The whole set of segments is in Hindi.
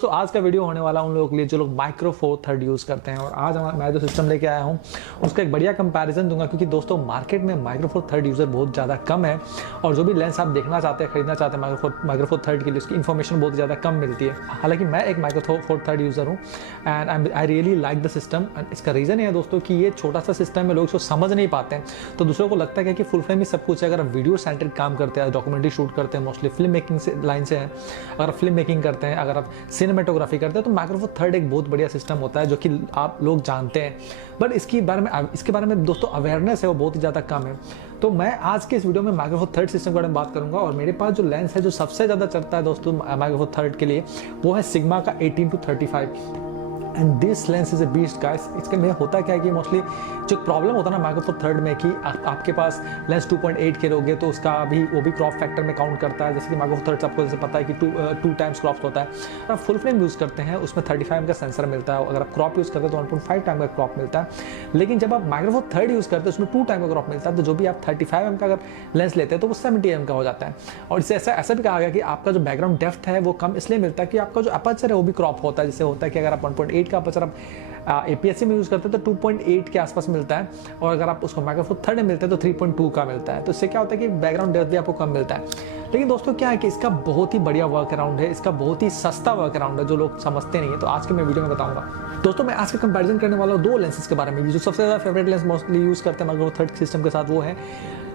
तो आज का वीडियो होने वाला उन लोगों के लिए जो लोग माइक्रो फोर थर्ड यूज़ करते हैं। और आज मैं जो सिस्टम लेके आया हूँ उसका एक बढ़िया कंपैरिजन दूंगा, क्योंकि दोस्तों मार्केट में माइक्रो फोर थर्ड यूज़र बहुत ज़्यादा कम है और जो भी लेंस आप देखना चाहते हैं, खरीदना चाहते हैं माइक्रो फोर थर्ड के लिए, उसकी इन्फॉर्मेशन बहुत ज़्यादा कम मिलती है। हालांकि मैं एक माइक्रो फोर थर्ड यूज़र हूँ and I really like the system. इसका रीज़न है दोस्तों कि ये छोटा सा सिस्टम है, लोग इसको समझ नहीं पाते हैं, तो दूसरों को लगता है कि फुल फ्रेम ही सब कुछ है। अगर आप वीडियो सेंट्रिक काम करते हैं, डॉक्यूमेंट्री शूट करते हैं, मोस्टली फिल्म मेकिंग से लाइन से हैं, अगर आप फिल्म मेकिंग करते हैं, अगर आप सिनेमेटोग्राफी करते हैं, तो माइक्रो फोर थर्ड एक बहुत बढ़िया सिस्टम होता है जो कि आप लोग जानते हैं, बट इसके बारे में दोस्तों अवेयरनेस है वो बहुत ही ज़्यादा कम है। तो मैं आज के इस वीडियो में माइक्रो फोर थर्ड सिस्टम के बारे में बात करूंगा। और मेरे पास जो लेंस है जो सबसे ज़्यादा चलता है दोस्तों माइक्रो फोर थर्ड के लिए, वो है सिग्मा का 18-35 and this lens is a beast guys. इसके में होता क्या है कि मोस्टली जो प्रॉब्लम होता है ना माइक्रो फोर थर्ड में कि आपके पास लेंस 2.8 के लोगे तो उसका भी वो भी क्रॉप फैक्टर में काउंट करता है। जैसे कि माइक्रो फोर थर्ड आपको जैसे पता है कि टू टाइम्स क्रॉप होता है। अगर आप फुल फ्रेम यूज़ करते हैं उसमें 35 का सेंसर मिलता है, अगर आप क्रॉप यूज़ करते हैं तो 1.5 टाइम का क्रॉप मिलता है। लेकिन जब आप माइक्रो फोर थर्ड यूज़ करते हैं उसमें 2 टाइम का क्रॉप मिलता है, तो जो भी आप 35 का अगर लेंस लेते हैं तो वो 70 का हो जाता है। और इससे ऐसा भी कहा गया कि आपका जो बैकग्राउंड डेप्थ है वो कम इसलिए मिलता है कि आपका जो अपर्चर है वो भी क्रॉप होता है। जैसे होता है कि अगर आप 1.8 का अपर्चर आप APS-C में यूज़ करते हैं तो 2.8 के आसपास मिलता है, और अगर आप उसको माइक्रो फोर थर्ड में मिलता है तो 3.2 का मिलता है। तो इससे क्या होता है कि बैकग्राउंड डेप्थ भी आपको कम मिलता है। लेकिन दोस्तों क्या है कि इसका बहुत ही बढ़िया वर्क अराउंड है, इसका बहुत ही सस्ता वर्क अराउंड है जो लोग समझते नहीं है। तो आज के मैं वीडियो में बताऊंगा दोस्तों। मैं आज का कंपैरिजन करने वाला हूँ 2 लेंसेज के बारे में। जो सबसे ज़्यादा फेवरेट लेंस मोस्टली यूज़ करते हैं माइक्रो थर्ड सिस्टम के साथ, वो है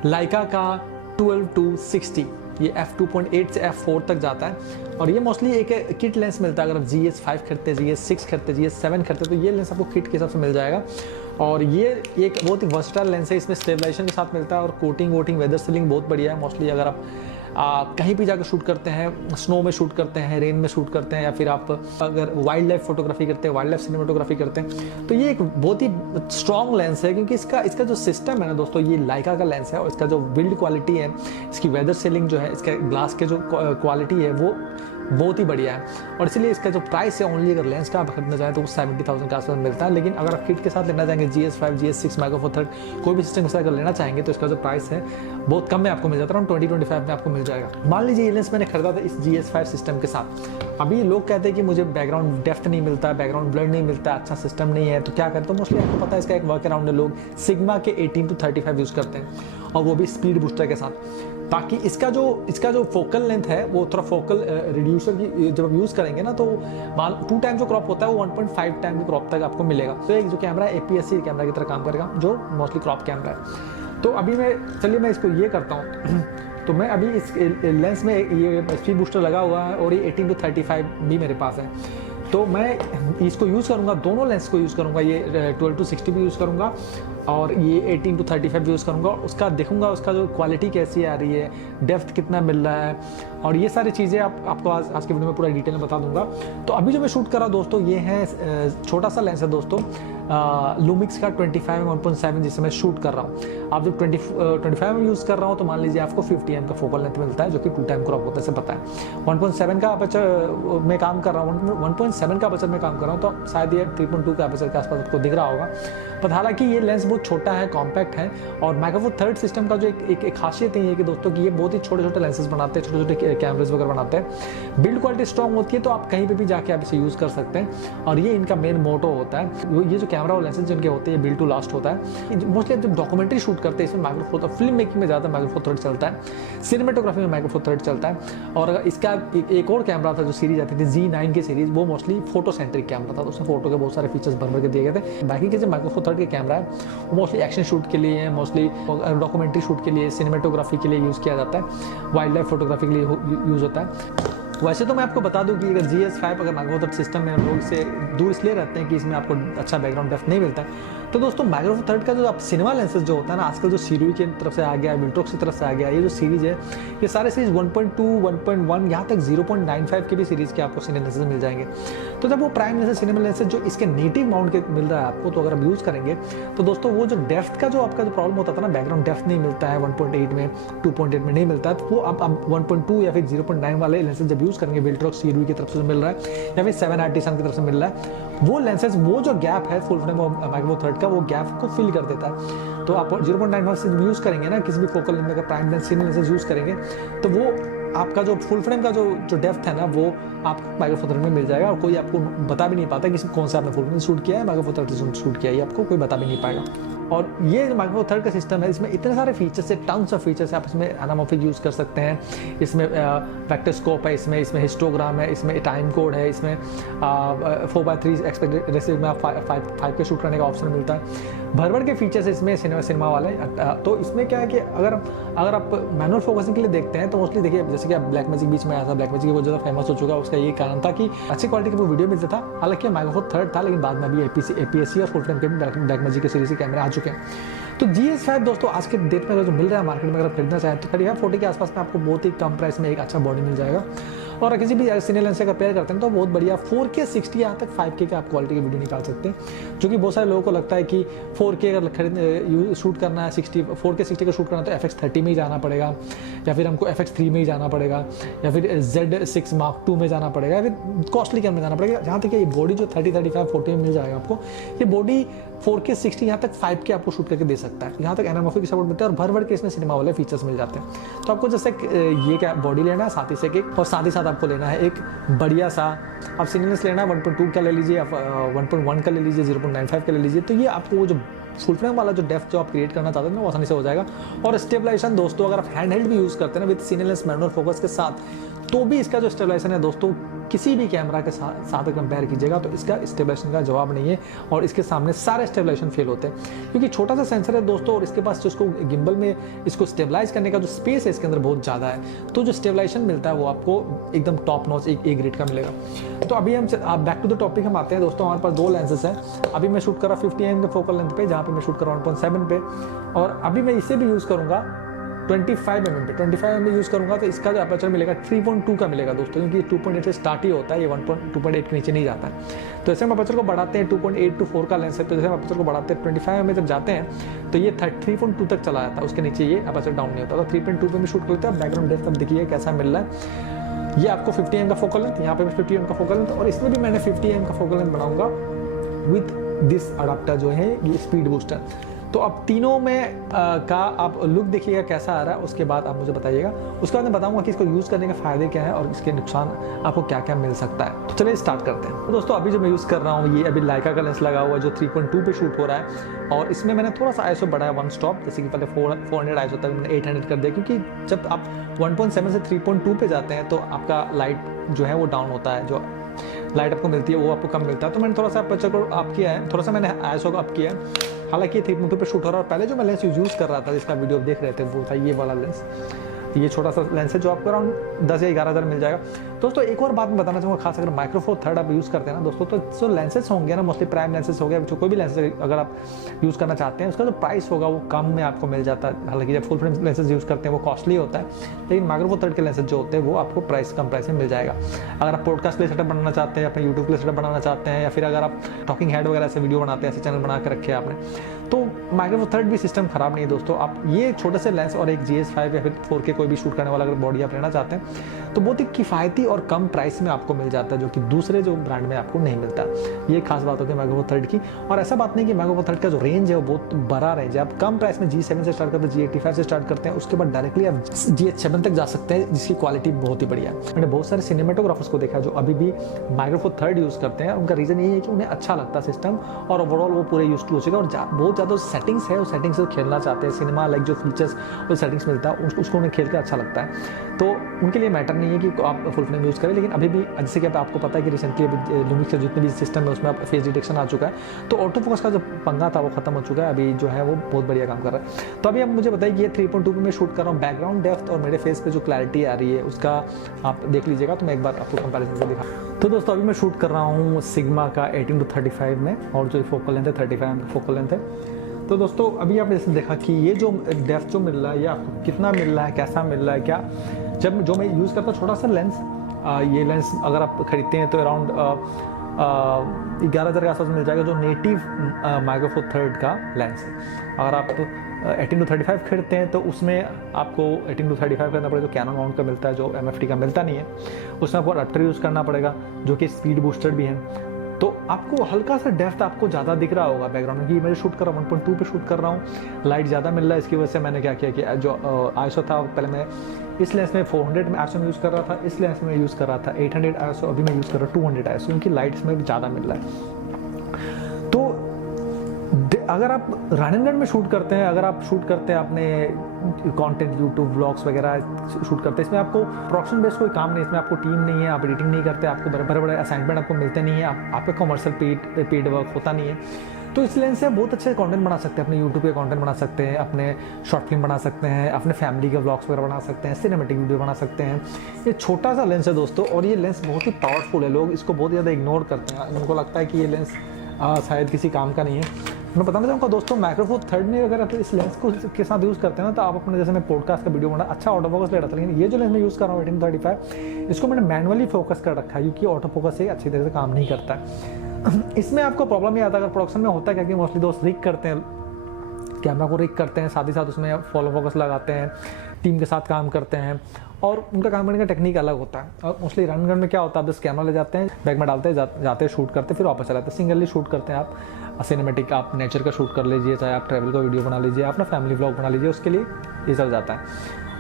लाइका का 12-60। ये f2.8 से f4 तक जाता है और ये मोस्टली एक किट लेंस मिलता है। अगर आप GS5 खरीदते हैं, GS6 खरीदते हैं, GS7 खरीदते हैं, तो ये लेंस आपको किट के हिसाब से मिल जाएगा। और ये एक बहुत ही वर्सटाइल लेंस है, इसमें स्टेबलाइजेशन के साथ मिलता है और कोटिंग वेदर सीलिंग बहुत बढ़िया है। मोस्टली अगर आप कहीं भी जाकर शूट करते हैं, स्नो में शूट करते हैं, रेन में शूट करते हैं, या फिर आप अगर वाइल्ड लाइफ फोटोग्राफी करते हैं, वाइल्ड लाइफ सिनेमेटोग्राफी करते हैं, तो ये एक बहुत ही स्ट्रॉन्ग लेंस है। क्योंकि इसका जो सिस्टम है ना दोस्तों, ये लाइका का लेंस है और इसका जो बिल्ड क्वालिटी है, इसकी वेदर सीलिंग जो है, इसके ग्लास के जो क्वालिटी है वो बहुत ही बढ़िया है। और इसलिए इसका जो प्राइस है ओनली अगर लेंस का आप खरीदना चाहें तो वो 70,000 के आसपास मिलता है। लेकिन अगर आप किट के साथ लेना चाहेंगे, GS5, GS6 micro four third कोई भी सिस्टम के साथ अगर लेना चाहेंगे, तो इसका जो प्राइस है बहुत कम में आपको मिल जाता है, 20-25 में आपको मिल जाएगा। मान लीजिए ये लेंस मैंने खरीदा था इस GS5 सिस्टम के साथ। अभी लोग कहते हैं कि मुझे बैकग्राउंड डेप्थ नहीं मिलता है, बैकग्राउंड ब्लर नहीं मिलता है, अच्छा सिस्टम नहीं है, तो क्या करें? तो मोस्टली आपको पता है इसका एक वर्क अराउंड है, लोग सिग्मा के 18-35 यूज़ करते हैं और वो भी स्पीड बूस्टर के साथ, ताकि इसका जो फोकल लेंथ है वो थोड़ा फोकल रिड्यूसर की जब आप यूज़ करेंगे ना, तो 2 टाइम जो क्रॉप होता है वो 1.5 टाइम के क्रॉप तक आपको मिलेगा। तो एक जो कैमरा है APS-C कैमरा की तरह काम करेगा, जो मोस्टली क्रॉप कैमरा है। तो अभी मैं इसको ये करता हूँ तो मैं अभी इस लेंस में ये स्पीड बूस्टर लगा हुआ है और ये 18-35 भी मेरे पास है। तो मैं इसको यूज़ करूँगा, दोनों लेंस को यूज़ करूँगा, ये 12-60 भी यूज़ करूँगा और ये 18-35 भी यूज़ करूँगा। उसका देखूँगा उसका जो क्वालिटी कैसी आ रही है, डेप्थ कितना मिल रहा है, और ये सारी चीज़ें आपको आज के वीडियो में पूरा डिटेल में बता दूंगा। तो अभी जो मैं शूट कर रहा हूँ दोस्तों, ये है छोटा सा लेंस है दोस्तों, लूमिक्स का 25mm1.7 जिससे मैं शूट कर रहा हूँ। आप जब 25 में यूज़ कर रहा हूँ तो मान लीजिए आपको 50mm का फोकल लेंथ मिलता है, जो कि 2 टाइम क्रॉप होता है, से पता है। 1.7 का अपर्चर में काम कर रहा हूँ, 1.7 का अपर्चर में काम कर रहा हूँ, तो शायद ये 3.2 का अपर्चर के आसपास आपको दिख रहा होगा। पर हालांकि ये लेंस बहुत छोटा है, कॉम्पैक्ट है। और माइक्रो फोर थर्ड सिस्टम का जो एक खासियत है कि दोस्तों कि ये बहुत ही छोटे छोटे लेंसेज बनाते हैं, छोटे छोटे कैमरेज वगैरह बनाते हैं। बिल्ड क्वालिटी स्ट्रॉन्ग होती है, तो आप कहीं पे भी जाके आप इसे यूज़ कर सकते हैं। और ये इनका मेन मोटो होता है, ये जो कैमरा और लेंसेज जिनके होते हैं बिल्ड टू लास्ट होता है। मोस्टली जब डॉक्यूमेंट्री शूट करते हैं इसमें माइक्रो फोर, फिल्म मेकिंग में ज़्यादा माइक्रो फोर थर्ड चलता है, सिनेमेटोग्राफी में माइक्रो फोर थर्ड चलता है। और इसका एक और कैमरा था जो सीरीज आती थी Z9 की सीरीज, वो मोस्टली फोटो सेंट्रिक कैमरा था, तो उसमें फोटो के बहुत सारे फीचर्स भर के दिए गए थे। बाकी के जो माइक्रो फोर थर्ड के कैमरा है वो मोस्टली एक्शन शूट के लिए, मोस्टली डॉक्यूमेंट्री शूट के लिए, सिनेमेटोग्राफी के लिए यूज़ किया जाता है, वाइल्ड लाइफ फोटोग्राफी के लिए यूज़ होता है। वैसे तो मैं आपको बता दूं कि अगर GS5 अगर माइक्रो थर्ड सिस्टम में लोग इससे दूर इसलिए रहते हैं कि इसमें आपको अच्छा बैकग्राउंड डेप्थ नहीं मिलता है। तो दोस्तों माइक्रो फोर थर्ड का जो आप सिनेमा लेंसेज जो होता है ना, आजकल जो सीरीज की तरफ से आ गया, विल्ट्रोक्स की तरफ से आ गया, ये जो सीरीज है, ये सारे सीरीज 1.2, 1.1 यहाँ तक 0.95 के भी सीरीज के आपको सिनेमा लेंसेज मिल जाएंगे। तो जब वो प्राइम लेंसेज सिनेमा लेंसेज जो इसके नेटिव माउंट के मिल रहा है आपको, तो अगर आप यूज़ करेंगे तो दोस्तों वो जो डेप्थ का जो आपका जो प्रॉब्लम होता था ना, बैकग्राउंड डेप्थ नहीं मिलता है 1.8 में, 2.8 में नहीं मिलता है, तो वो आप 1.2 या फिर 0.9 वाले लेंसेज जब यूज़ करेंगे, विल्ट्रोक्स सीरीज की तरफ से मिल रहा है या फिर 7RT की तरफ से मिल रहा है, वो लेंसेज वो जो गैप है फुल फ्रेम और माइक्रो थर्ड का, वो गैप को फिल कर देता है। तो आप 0.9 से यूज़ करेंगे ना किसी भी फोकल लेंथ में, अगर prime lens cinema lenses use करेंगे तो वो आपका जो फुल फ्रेम का जो डेप्थ है ना वो आपको माइक्रो फोर थर्ड में मिल जाएगा और कोई आपको बता भी नहीं पाता कि कौन सा आपने फुल फ्रेम शूट किया है, माइक्रो फोर थर्ड शूट किया है, ये आपको कोई बता भी नहीं पाएगा। और ये जो माइक्रो फोर थर्ड का सिस्टम है इसमें इतने सारे फीचर्स है, टन्स ऑफ फीचर्स है। आप इसमें एनामॉर्फिक यूज़ कर सकते हैं, इसमें वेक्टर स्कोप है, इसमें हिस्टोग्राम है, इसमें टाइम कोड है, इसमें 4:3 एक्सपेक्ट रेशियो में आप 5 के शूट करने का ऑप्शन मिलता है। भर के फीचर्स इसमें सिनेमा वाले। तो इसमें क्या है कि अगर आप मैनुअल फोकसिंग के लिए देखते हैं तो मोस्टली देखिए जैसे कि आप ब्लैक मैजिक बीच में आया था, ब्लैक मैजिक बहुत ज़्यादा फेमस हो चुका, उसका यही कारण था कि अच्छी क्वालिटी का वो वीडियो मिलता था। हालांकि माइक्रो फोर थर्ड था लेकिन बाद में अभी APS-C और फुल फ्रेम के भी ब्लैक मैजिक के सीरीज के कैमरे आ चुके हैं। तो GS5 दोस्तों आज के डेट में अगर जो मिल रहा है मार्केट में, अगर आप खरीदना चाहें तो 35-40 के आसपास में आपको बहुत ही कम प्राइस में एक अच्छा बॉडी मिल जाएगा। और किसी भी सिने लेंस से कंपेयर करते हैं तो बहुत बढ़िया 4K 60 यहाँ तक 5K का आप क्वालिटी की वीडियो निकाल सकते हैं, जो कि बहुत सारे लोगों को लगता है कि 4K अगर शूट करना है 4K 60 का शूट करना है तो FX30 में ही जाना पड़ेगा, या फिर हमको FX3 में ही जाना पड़ेगा, या फिर Z6 Mark II में जाना पड़ेगा, या फिर कॉस्टली कैम में जाना पड़ेगा। जहाँ तक ये बॉडी जो 30, 35, 40 में मिल जाएगा आपको, ये बॉडी 4K 60 यहाँ तक 5K आपको शूट करके दे सकता है। यहाँ तक एनामॉर्फिक की सपोर्ट मिलता है और भर के इसमें सिनेमा वाले फीचर्स मिल जाते हैं। तो आपको जैसे ये क्या बॉडी लेना है साथ ही से एक, और साथ ही साथ आपको लेना है एक बढ़िया सा आप सिने लेंस लेना है 1.2 का ले लीजिए, आप 1.1 का ले लीजिए, 0.95 का ले लीजिए। तो ये आपको वो जो फुल फ्रेम वाला जो डेप्थ जो आप क्रिएट करना चाहते हैं वो आसानी से हो जाएगा। और स्टेबलाइजेशन दोस्तों अगर आप हैंड हेल्ड भी यूज़ करते हैं ना with cine lens manual focus के साथ, तो भी इसका जो स्टेबलाइजेशन है दोस्तों किसी भी कैमरा के साथ कंपेयर कीजिएगा तो इसका स्टेबलाइजेशन का जवाब नहीं है। और इसके सामने सारे स्टेबलाइजेशन फेल होते हैं क्योंकि छोटा सा सेंसर है दोस्तों, और इसके पास जो इसको गिम्बल में इसको स्टेबलाइज करने का जो स्पेस है इसके अंदर बहुत ज़्यादा है। तो जो स्टेबलाइजेशन मिलता है वो आपको एकदम टॉप नॉच एक ग्रेड का मिलेगा। तो अभी हम बैक टू द टॉपिक हम आते हैं दोस्तों। हमारे पास 2 लेंसेज हैं। अभी मैं शूट कर रहा 50mm के फोकल लेंथ पे, जहाँ पे मैं शूट कर रहा हूँ 1.7 पे, और अभी मैं इसे भी यूज़ करूँगा 25mm पे। 25mm यूज़ करूँगा तो इसका जो अपर्चर मिलेगा 3.2 का मिलेगा दोस्तों, क्योंकि 2.8 से स्टार्ट ही होता है, ये 2.8 के नीचे नहीं जाता है। तो जैसे हम अपर्चर को बढ़ाते हैं 2.8 to 4 का लेंस है, तो जैसे हम अपर्चर को बढ़ाते हैं 25mm जब जाते हैं तो ये 3.2 तक चला जाता है, उसके नीचे ये अपर्चर डाउन नहीं होता। तो 3.2 पे भी शूट करते हैं। बैकग्राउंड डेप्थ अब देखिए कैसा मिल रहा है। ये आपको 50mm का फोकल लेंथ, यहाँ पे भी 50mm का फोकल लेंथ, और इसमें भी मैंने 50mm का फोकल लेंथ बनाऊंगा विथ दिस अडाप्टर जो है ये स्पीड बूस्टर। तो अब तीनों में का आप लुक देखिएगा कैसा आ रहा है, उसके बाद आप मुझे बताइएगा। उसके बाद मैं बताऊंगा कि इसको यूज़ करने के फ़ायदे क्या है और इसके नुकसान आपको क्या क्या मिल सकता है। तो चलिए स्टार्ट करते हैं। तो दोस्तों अभी जो मैं यूज़ कर रहा हूँ ये अभी लाइका का लेंस लगा हुआ है जो 3.2 पे शूट हो रहा है, और इसमें मैंने थोड़ा सा ISO बढ़ाया 1 स्टॉप। जैसे कि पहले 400 ISO था, मैंने 800 कर दिया, क्योंकि जब आप 1.7 से 3.2 पे जाते हैं तो आपका लाइट जो है वो डाउन होता है, जो लाइट आपको मिलती है वो आपको कम मिलता है। तो मैंने थोड़ा सा अपर्चर को अप किया है, थोड़ा सा मैंने ISO को अप किया है। हालांकि 3.2 पे शूट हो रहा है, और पहले जो मैं लेंस यूज़ कर रहा था जिसका वीडियो देख रहे थे वो था ये वाला लेंस। ये छोटा सा लेंस है जो आपको अराउंड 10 या 11 हज़ार मिल जाएगा। दोस्तों एक और बात मैं बताना चाहूँगा, खास अगर माइक्रो फोर थर्ड आप यूज़ करते हैं ना दोस्तों, तो जो लेंसेज होंगे ना मोस्टली प्राइम लेंसेज हो गया, जो कोई भी लेंसेज अगर आप यूज़ करना चाहते हैं उसका जो प्राइस होगा वो कम में आपको मिल जाता है। हालांकि जब फुल फ्रेम लेंसेज यूज़ करते हैं वो कॉस्टली होता है, लेकिन माइक्रो फोर थर्ड के लेंसेज जो होते हैं वो आपको कम प्राइस में मिल जाएगा। अगर आप पॉडकास्ट के लिए सेटअप बनाना चाहते हैं, अपने यूट्यूब के लिए सेटअप बनाना चाहते हैं, या फिर अगर आप टॉकिंग हेड वगैरह से वीडियो बनाते हैं, ऐसे चैनल बना के रखे हैं आपने, तो माइक्रो फोर थर्ड भी सिस्टम खराब नहीं है दोस्तों। आप ये छोटे से लेंस और एक GS5 या फिर 4K कोई भी शूट करने वाला अगर बॉडी आप लेना चाहते हैं तो बहुत ही किफ़ायती और कम प्राइस में आपको मिल जाता है, जो कि दूसरे जो ब्रांड में आपको नहीं मिलता। ये खास बात होती है माइक्रो फोर थर्ड की। और ऐसा बात नहीं कि माइक्रो फोर थर्ड का जो रेंज है वो बहुत बड़ा रेंज है। आप कम प्राइस में G7 से स्टार्ट करते हैं, G85 से स्टार्ट करते हैं, उसके बाद डायरेक्टली आप GH7 तक जा सकते हैं, जिसकी क्वालिटी बहुत ही बढ़िया है। मैंने बहुत सारे सिनेमेटोग्राफर्स को देखा जो अभी भी माइक्रो फोर थर्ड यूज़ करते हैं। उनका रीज़न यही है कि उन्हें अच्छा लगता है सिस्टम, और ओवरऑल वो पूरे यूज टू हो चुके हैं, और बहुत ज़्यादा सेटिंग्स है उस सेटिंग्स से खेलना चाहते हैं। सिनेमा लाइक जो फीचर्स और सेटिंग्स मिलता है उसको उन्हें खेल कर अच्छा लगता है। तो उनके लिए मैटर नहीं है कि आप फुल फ्रेम यूज़ करें। लेकिन अभी भी जैसे कि आपको पता है कि रिसेंटली अभी लुमिक्स का जितने भी सिस्टम है उसमें फेस डिटेक्शन आ चुका है, तो ऑटो फोकस का जो पंगा था वो खत्म हो चुका है। अभी जो है वो बहुत बढ़िया काम कर रहा है। तो अभी आप मुझे बताइए कि ये 3.2 पे मैं शूट कर रहा हूँ, बैकग्राउंड डेप्थ और मेरे फेस पे जो क्लैरिटी आ रही है उसका आप देख लीजिएगा। तो मैं एक बार आपको कंपैरिजन से दिखा। तो दोस्तों अभी मैं शूट कर रहा हूँ सिग्मा का 18-35 में, और जो फोकल लेंथ है 35 का फोकल लेंथ है। तो दोस्तों अभी आपने जैसे देखा कि ये जो डेप्थ जो मिल रहा है ये आपको कितना मिल रहा है, कैसा मिल रहा है, क्या जब जो मैं यूज़ करता हूँ छोटा सा लेंस, ये लेंस अगर आप खरीदते हैं तो अराउंड 11,000 के आसपास मिल जाएगा, जो नेटिव माइक्रो फोर थर्ड का लेंस है। अगर आप 18-35 खरीदते हैं तो उसमें आपको 18-35 करना पड़ेगा, जो कैनन माउंट का मिलता है, जो MFT का मिलता नहीं है। उसमें आपको अडाप्टर यूज़ करना पड़ेगा जो कि स्पीड बूस्टर भी है। तो आपको हल्का सा डेप्थ आपको ज़्यादा दिख रहा होगा बैकग्राउंड में कि मैं शूट कर रहा हूँ 1.2 पे शूट कर रहा हूँ, लाइट ज़्यादा मिल रहा है। इसकी वजह से मैंने क्या किया कि जो आईएसओ था पहले मैं इस लेंस में 400 में आईएसओ में यूज़ कर रहा था, इस लेंस में यूज़ कर रहा था 800 आईएसओ, अभी मैं यूज़ कर रहा हूँ 200 आईएसओ, क्योंकि लाइट इसमें ज़्यादा मिल रहा है। तो अगर आप रन एंड में शूट करते हैं, अगर आप शूट करते हैं अपने कंटेंट यूट्यूब व्लॉग्स वगैरह शूट करते हैं, इसमें आपको प्रोडक्शन बेस्ड कोई काम नहीं, इसमें आपको टीम नहीं है, आप एडिटिंग नहीं करते, आपको बड़े बड़े असाइनमेंट आपको मिलते नहीं है, आपका कमर्शियल पेड वर्क होता नहीं है। तो इस लेंस से बहुत अच्छे कंटेंट बना सकते हैं, अपने यूट्यूब पे कंटेंट बना सकते हैं, अपने शॉर्ट फिल्म बना सकते हैं, अपने फैमिली के व्लॉग्स वगैरह बना सकते हैं, सिनेमेटिक वीडियो बना सकते हैं। ये छोटा सा लेंस है दोस्तों, और ये लेंस बहुत ही पावरफुल है। लोग इसको बहुत ज़्यादा इग्नोर करते हैं, उनको लगता है कि ये लेंस शायद किसी काम का नहीं है। मैं बताना चाहूँगा दोस्तों, माइक्रो फोर थर्ड में अगर आप इस लेंस को के साथ यूज़ करते हैं ना, तो आप अपने, जैसे मैं पॉडकास्ट का वीडियो बना अच्छा ऑटो फोकस ले रहा था, लेकिन ये जो लेंस मैं यूज़ कर रहा हूँ 18-35, इसको मैंने मैनुअली फोकस कर रखा है, क्योंकि ऑटो फोकस से अच्छी तरह से काम नहीं करता है। इसमें आपको प्रॉब्लम ये आता है, अगर प्रोडक्शन में होता है क्या कि मोस्टली दोस्त रिग करते हैं, कैमरा को रिग करते हैं, साथ ही साथ उसमें फॉलो फोकस लगाते हैं, टीम के साथ काम करते हैं, और उनका काम करने का टेक्निक अलग होता है। और मोस्टली रन गन में क्या होता है, आप बस कैमरा ले जाते हैं, बैग में डालते हैं, जाते हैं, शूट करते हैं, फिर वापस चलाते हैं। सिंगली शूट करते हैं आप, सिनेमेटिक आप नेचर का शूट कर लीजिए, चाहे आप ट्रैवल का वीडियो बना लीजिए, अपना फैमिली व्लॉग बना लीजिए, उसके लिए ये चल जाता है।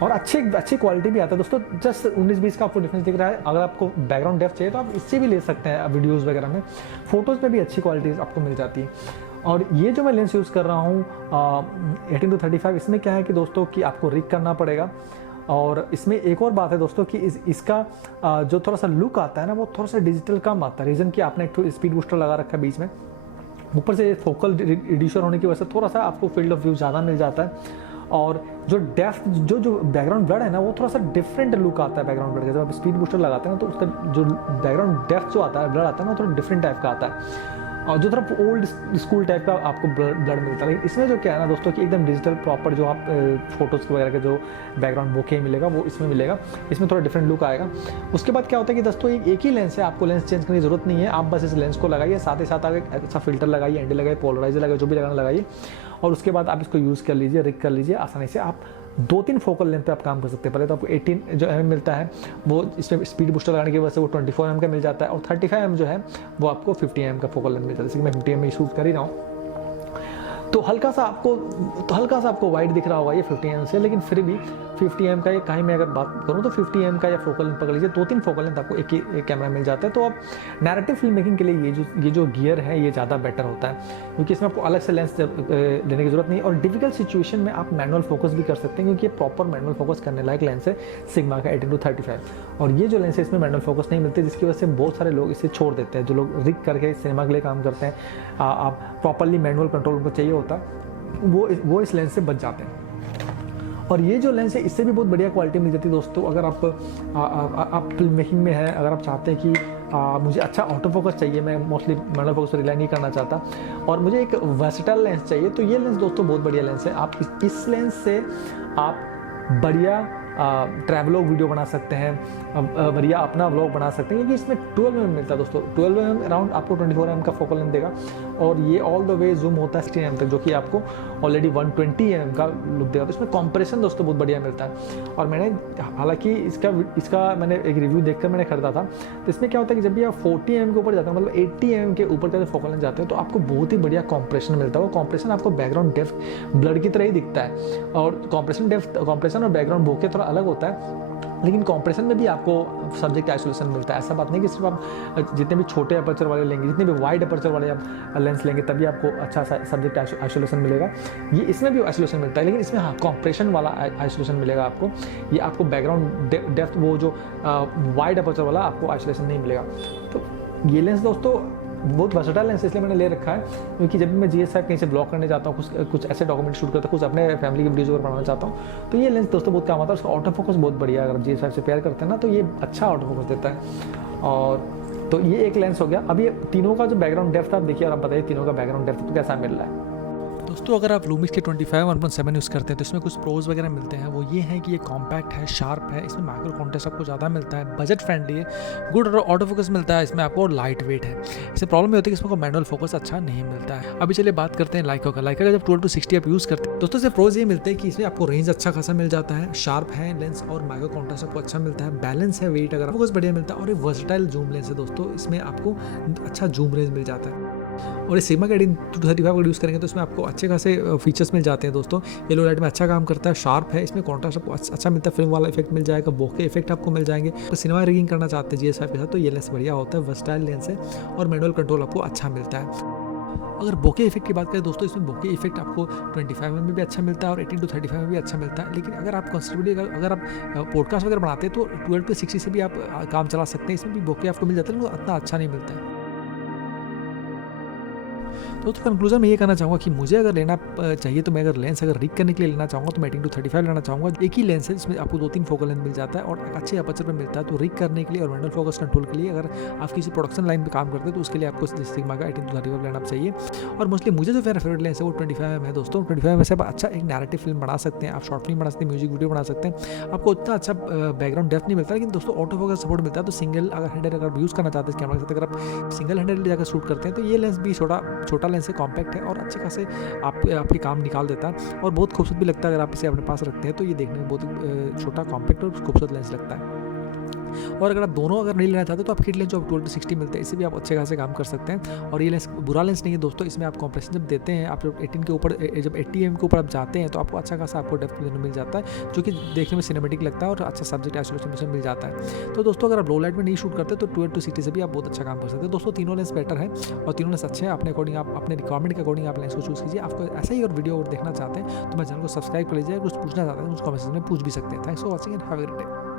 और अच्छी क्वालिटी भी आता है दोस्तों। जस्ट 19-20 का आपको डिफरेंस दिख रहा है। अगर आपको बैकग्राउंड डेप्थ चाहिए तो आप इससे भी ले सकते हैं वीडियोज़ वगैरह में, फोटोज़ में भी अच्छी क्वालिटी आपको मिल जाती है। और ये जो मैं लेंस यूज़ कर रहा हूँ 18-35, इसमें क्या है कि दोस्तों कि आपको रिग करना पड़ेगा। और इसमें एक और बात है दोस्तों कि इसका जो थोड़ा सा लुक आता है ना, वो थोड़ा सा डिजिटल कम आता है। रीज़न कि आपने एक स्पीड बूस्टर लगा रखा है बीच में, ऊपर से फोकल रिड्यूसर होने की वजह से थोड़ा सा आपको फील्ड ऑफ व्यू ज़्यादा मिल जाता है। और जो डेप्थ जो बैकग्राउंड ब्लड है ना, वो थोड़ा सा डिफरेंट लुक आता है बैकग्राउंड ब्लड का। जब आप स्पीड बूस्टर लगाते हैं ना, तो उसका जो बैकग्राउंड डेप्थ जो आता है, ब्लड आता है ना, थोड़ा डिफरेंट टाइप का आता है, और जो थोड़ा ओल्ड स्कूल टाइप का आपको ब्लड मिलता है। लेकिन इसमें जो क्या है ना दोस्तों कि एकदम डिजिटल प्रॉपर जो आप फोटोज़ वगैरह के जो बैकग्राउंड बोके मिलेगा, वो इसमें मिलेगा। इसमें थोड़ा डिफरेंट लुक आएगा। उसके बाद क्या होता है कि दोस्तों एक ही लेंस है, आपको लेंस चेंज करने की जरूरत नहीं है। आप बस इस लेंस को लगाइए, साथ ही साथ आप एक अच्छा फिल्टर लगाइए, एंडी लगाइए, पोलराइजर लगाइए, जो भी लगाना लगाइए, और उसके बाद आप इसको यूज़ कर लीजिए, रिग कर लीजिए। आसानी से आप 2-3 फोकल लेंथ पे आप काम कर सकते हैं। पहले तो आपको 18 जो mm मिलता है, वो इसमें स्पीड बूस्टर लगाने की वजह से वो 24 mm का मिल जाता है, और 35 mm जो है वो आपको 50 mm का फोकल लेंथ मिलता है। जैसे कि मैं 50 mm में शूट कर ही रहा हूँ, तो हल्का सा आपको वाइड दिख रहा होगा ये 50 mm से, लेकिन फिर भी 50 mm का ये कहीं मैं अगर बात करूँ तो 50 mm का या फोकल लेंथ पकड़ लीजिए, 2-3 फोकल लेंथ आपको एक ही कैमरा मिल जाता है। तो अब नैरेटिव फिल्म मेकिंग के लिए ये जो गियर है, ये ज़्यादा बेटर होता है, क्योंकि इसमें आपको अलग से लेंस लेने की जरूरत नहीं। और डिफिकल्ट सिचुएशन में आप मैनुअल फोकस भी कर सकते हैं, क्योंकि ये प्रॉपर मैनुअल फोकस करने लायक लेंस है सिग्मा का 18-35। और ये जो लेंस है, इसमें मैनुअल फोकस नहीं मिलती, जिसकी वजह से बहुत सारे लोग इसे छोड़ देते हैं। जो लोग रिग करके सिनेमा के लिए काम करते हैं, आप प्रॉपरली मैनुअल कंट्रोल उनको चाहिए होता है, वो इस लेंस से बच जाते हैं। और ये जो लेंस है, इससे भी बहुत बढ़िया क्वालिटी मिल जाती है दोस्तों। अगर आप फिल्म मेकिंग में है, अगर आप चाहते हैं कि मुझे अच्छा ऑटो फोकस चाहिए, मैं मोस्टली मैनुअल फोकस पर रिलाई नहीं करना चाहता, और मुझे एक वर्सेटाइल लेंस चाहिए, तो ये लेंस दोस्तों बहुत बढ़िया लेंस है। आप इस लेंस से आप बढ़िया ट्रैवलॉग वीडियो बना सकते हैं, बढ़िया अपना व्लॉग बना सकते हैं, क्योंकि इसमें 12 mm मिलता है दोस्तों। 12 mm अराउंड आपको 24 mm का फोकल लेंथ देगा, और ये ऑल द वे जूम होता है 16 mm तक, जो कि आपको ऑलरेडी 120 mm का लुक देगा। तो इसमें कॉम्प्रेशन दोस्तों बहुत बढ़िया मिलता है। और मैंने हालांकि इसका मैंने एक रिव्यू देखकर मैंने खरीदा था। तो इसमें क्या होता है कि जब भी आप 40 mm के ऊपर जाते हैं, मतलब 80 mm के ऊपर का जो फोकल लेंथ जाते हैं, तो आपको बहुत ही बढ़िया कॉम्प्रेशन मिलता है। वो कॉम्प्रेशन आपको बैकग्राउंड डेप्थ ब्लड की तरह ही दिखता है, और कॉम्प्रेशन और बैकग्राउंड बोके थोड़ा अलग होता है, लेकिन कॉम्प्रेशन में भी आपको सब्जेक्ट आइसोलेशन मिलता है। ऐसा बात नहीं कि सिर्फ आप जितने भी छोटे अपर्चर वाले लेंगे, जितने भी वाइड अपर्चर वाले आप लेंस लेंगे, तभी आपको अच्छा सब्जेक्ट आइसोलेशन मिलेगा। ये इसमें भी आइसोलेशन मिलता है, लेकिन इसमें हाँ कॉम्प्रेशन वाला आइसोलेशन मिलेगा आपको। ये आपको बैकग्राउंड डेप्थ, वो जो वाइड अपर्चर वाला आपको आइसोलेशन नहीं मिलेगा। तो ये लेंस दोस्तों बहुत वर्सेटाइल लेंस, इसलिए मैंने ले रखा है, क्योंकि जब भी मैं GS कहीं से ब्लॉग करने जाता हूँ, कुछ ऐसे डॉक्यूमेंट शूट करता हूँ, कुछ अपने फैमिली की वीडियोज़ बनाना चाहता हूँ, तो ये लेंस दोस्तों बहुत काम आता है। उसका ऑटो फोकस बहुत बढ़िया है, अगर GS से पेयर करते हैं ना, तो ये अच्छा ऑटो फोकस देता है। और तो ये एक लेंस हो गया। अब ये तीनों का जो बैकग्राउंड डेप्थ आप देखिए, और आप बताइए तीनों का बैकग्राउंड डेप्थ तो कैसा मिल रहा है। दोस्तों अगर आप लूमिक्स के 25 1.7 यूज़ करते हैं तो इसमें कुछ प्रोज वगैरह मिलते हैं। वो ये हैं कि ये कॉम्पैक्ट है, शार्प है, इसमें माइक्रो कॉन्टेस्ट आपको ज़्यादा मिलता है, बजट फ्रेंडली है, गुड ऑटो फोकस मिलता है इसमें आपको, और लाइट वेट है। इससे प्रॉब्लम ये होती है कि इसमें मैनुअल फोकस अच्छा नहीं मिलता है। अभी चलिए बात करते हैं लाइका का। लाइका का जब 12 to 60 आप यूज़ करते हैं दोस्तों, इससे प्रोज ये मिलते हैं कि इसमें आपको रेंज अच्छा खासा मिल जाता है, शार्प है लेंस और माइक्रो कॉन्टेस्ट आपको अच्छा मिलता है, बैलेंस है, वेट अगर फोकस बढ़िया मिलता है, और ये वर्सटाइल जूम लेंस है दोस्तों, इसमें आपको अच्छा जूम रेंज मिल जाता है। और इस सिग्मा का 235 का यूज़ करेंगे तो इसमें आपको अच्छे खासे फीचर्स मिल जाते हैं दोस्तों। ये लो लाइट में अच्छा काम करता है, शार्प है, इसमें कॉन्ट्रास्ट आपको अच्छा मिलता है, फिल्म वाला इफेक्ट मिल जाएगा, बोके इफेक्ट आपको मिल जाएंगे। तो सिनेमा रिगिंग करना चाहते हैं GS5 के साथ तो ये लेंस बढ़िया होता है, वर्सटाइल लेंस है और मैनुअल कंट्रोल आपको अच्छा मिलता है। अगर बोके इफेक्ट की बात करें दोस्तों, इसमें बोके इफेक्ट आपको 25 में भी अच्छा मिलता है और 18 to 35 में भी अच्छा मिलता है। लेकिन अगर आप कंसिडरेबली अगर आप पॉडकास्ट वगैरह बनाते हैं तो 12 to 60 से भी आप काम चला सकते हैं, इसमें भी बोके आपको मिल जाता है, लेकिन उतना अच्छा नहीं मिलता है। तो कंक्लूजन में ये कहना चाहूँगा कि मुझे अगर लेना चाहिए तो मैं अगर लेंस अगर रिग करने के लिए लेना चाहूँगा तो मैं 18 to 35 लेना चाहूँगा। एक ही लेंस है जिसमें आपको 2-3 फोकल लेंथ मिल जाता है और एक अच्छे अपर्चर में मिलता है। तो रिग करने के लिए और मैनुअल फोकस कंट्रोल के लिए अगर आप किसी प्रोडक्शन लाइन पे काम करते हैं तो उसके लिए आपको सिग्मा का 18 to 35 लेना चाहिए। और मोस्टली मुझे जो मेरा फेवरेट लेंस है वो 25 में है दोस्तों। 25 में से आप अच्छा एक नैरेटिव फिल्म बना सकते हैं, आप शॉर्ट फिल्म बना सकते हैं, म्यूजिक वीडियो बना सकते हैं। आपको उतना अच्छा बैकग्राउंड डेप्थ नहीं मिलता, लेकिन दोस्तों ऑटो फोकस सपोर्ट मिलता है। तो सिंगल अगर हैंडेड अगर यूज़ करना चाहते हैं कैमरा के साथ, अगर आप सिंगल हैंडेड जाकर शूट करते हैं तो ये लेंस भी छोटा लेंस है, कॉम्पैक्ट है और अच्छे खासे आपके काम निकाल देता है और बहुत खूबसूरत भी लगता है। अगर आप इसे अपने पास रखते हैं तो ये देखने में बहुत छोटा, कॉम्पैक्ट और खूबसूरत लेंस लगता है। और अगर आप दोनों अगर नहीं लेना चाहते तो आप किट लेंस जो 12 to 60 मिलते हैं, इससे भी आप अच्छे खासे काम कर सकते हैं। और ये लेंस बुरा लेंस नहीं है दोस्तों, इसमें आप कॉम्प्रेशन जब देते हैं, आप जब 18 के ऊपर जब 80 mm के ऊपर आप जाते हैं तो आपको अच्छा खासा आपको डेप्थ मिल जाता है, जो कि देखने में सिनेमेटिक लगता है और अच्छा सब्जेक्ट आइसोलेशन मिल जाता है। तो दोस्तों अगर आप लो लाइट में नहीं शूट करते तो 12 to 60 से भी आप बहुत अच्छा काम कर सकते हैं। दोस्तों तीनों लेंस बेटर है और तीनों लेंस अच्छे हैं, अपने अकॉर्डिंग आप अपने रिक्वायरमेंट के अकॉर्डिंग आप लेंस को चूज़ कीजिए। आपको ऐसा ही और वीडियो और देखना चाहते हैं तो मैं चैनल को सब्सक्राइब कर लीजिए। कुछ पूछना चाहते हैं कुछ कमेंट सेक्शन में पूछ भी सकते हैं। Thanks for watching and have a great day.